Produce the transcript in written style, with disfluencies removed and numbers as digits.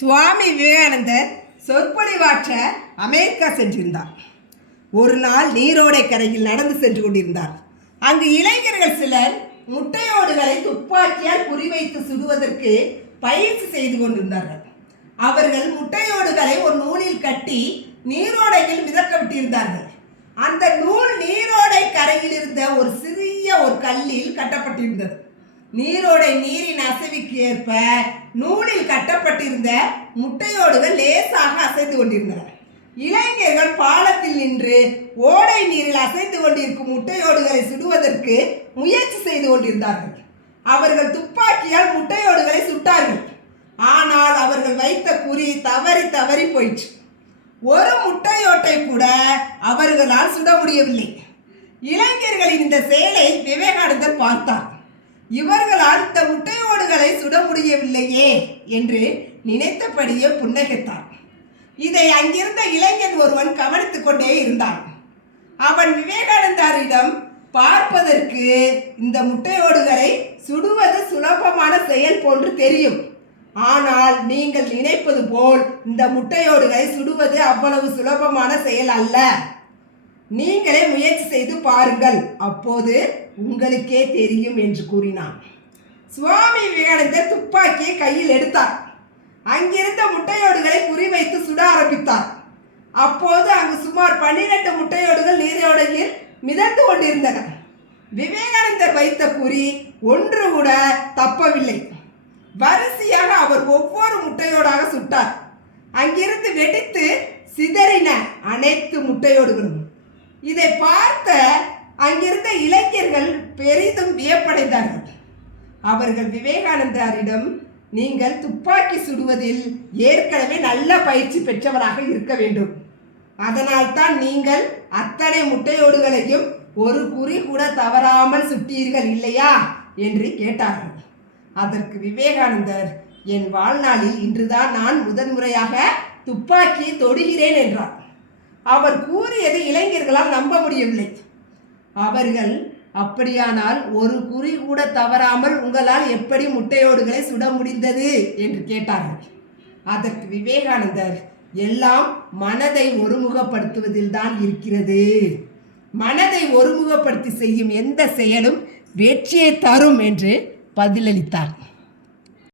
சுவாமி விவேகானந்தர் சொற்பொழிவாற்ற America சென்றிருந்தார். ஒரு நாள் நீரோடை கரையில் நடந்து சென்று கொண்டிருந்தார். அங்கு இளைஞர்கள் சிலர் முட்டையோடுகளை துப்பாக்கியால் குறிவைத்து சுடுவதற்கு பயிற்சி செய்து கொண்டிருந்தார்கள். அவர்கள் முட்டையோடுகளை ஒரு நூலில் கட்டி நீரோடையில் மிதக்க விட்டிருந்தார்கள். அந்த நூல் நீரோடை கரையில் இருந்த ஒரு சிறிய ஒரு கல்லில் கட்டப்பட்டிருந்தது. நீரோடை நீரின் அசைவுக்கு ஏற்ப நூலில் கட்டப்பட்டிருந்த முட்டையோடுகள் லேசாக அசைந்து கொண்டிருந்தன. இளைஞர்கள் பாலத்தில் நின்று ஓடை நீரில் அசைந்து கொண்டிருக்கும் முட்டையோடுகளை சுடுவதற்கு முயற்சி செய்து கொண்டிருந்தார்கள். அவர்கள் துப்பாக்கியால் முட்டையோடுகளை சுட்டார்கள். ஆனால் அவர்கள் வைத்த குறி தவறி போயிற்று. ஒரு முட்டையோட்டை கூட அவர்களால் சுட முடியவில்லை. இளைஞர்களின் இந்த செயலை விவேகானந்தர் பார்த்தார். இவர்களால் இந்த முட்டையோடுகளை சுட முடியவில்லையே என்று நினைத்தபடியே புன்னகைத்தார். இதை அங்கிருந்த இளைஞன் ஒருவன் கவனித்துக் கொண்டே இருந்தான். அவன் விவேகானந்தரிடம், பார்ப்பதற்கு இந்த முட்டையோடுகளை சுடுவது சுலபமான செயல் போன்று தெரியும். ஆனால் நீங்கள் நினைப்பது போல் இந்த முட்டையோடுகளை சுடுவது அவ்வளவு சுலபமான செயல் அல்ல. நீங்களே முயற்சி செய்து பாருங்கள், அப்போது உங்களுக்கே தெரியும் என்று கூறினான். சுவாமி விவேகானந்தர் துப்பாக்கியை கையில் எடுத்தார். அங்கிருந்த முட்டையோடுகளை குறிவைத்து சுட ஆரம்பித்தார். அப்போது அங்கு சுமார் 12 முட்டையோடுகள் நீரோடையில் மிதந்து கொண்டிருந்தன. விவேகானந்தர் வைத்த குறி ஒன்று கூட தப்பவில்லை. வரிசையாக அவர் ஒவ்வொரு முட்டையோடாக சுட்டார். அங்கிருந்து வெடித்து சிதறின அனைத்து முட்டையோடுகளும். இதை பார்த்த அங்கிருந்த இளைஞர்கள் பெரிதும் வியப்படைந்தார்கள். அவர்கள் விவேகானந்தரிடம், நீங்கள் துப்பாக்கி சுடுவதில் ஏற்கனவே நல்ல பயிற்சி பெற்றவராக இருக்க வேண்டும். அதனால்தான் நீங்கள் அத்தனை முட்டையோடுகளையும் ஒரு குறி கூட தவறாமல் சுட்டீர்கள் இல்லையா என்று கேட்டார்கள். அதற்கு விவேகானந்தர், என் வாழ்நாளில் இன்றுதான் நான் முதன்முறையாக துப்பாக்கியை தொடுகிறேன் என்றார். அவர் கூறியது இளைஞர்களால் நம்ப முடியவில்லை. அவர்கள், அப்படியானால் ஒரு குறி கூட தவறாமல் உங்களால் எப்படி முட்டையோடுகளை சுட முடிந்தது என்று கேட்டார்கள். அதற்கு விவேகானந்தர், எல்லாம் மனதை ஒருமுகப்படுத்துவதில் தான் இருக்கிறது. மனதை ஒருமுகப்படுத்தி செய்யும் எந்த செயலும் வெற்றியை தரும் என்று பதிலளித்தார்.